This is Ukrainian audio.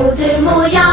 Груди моя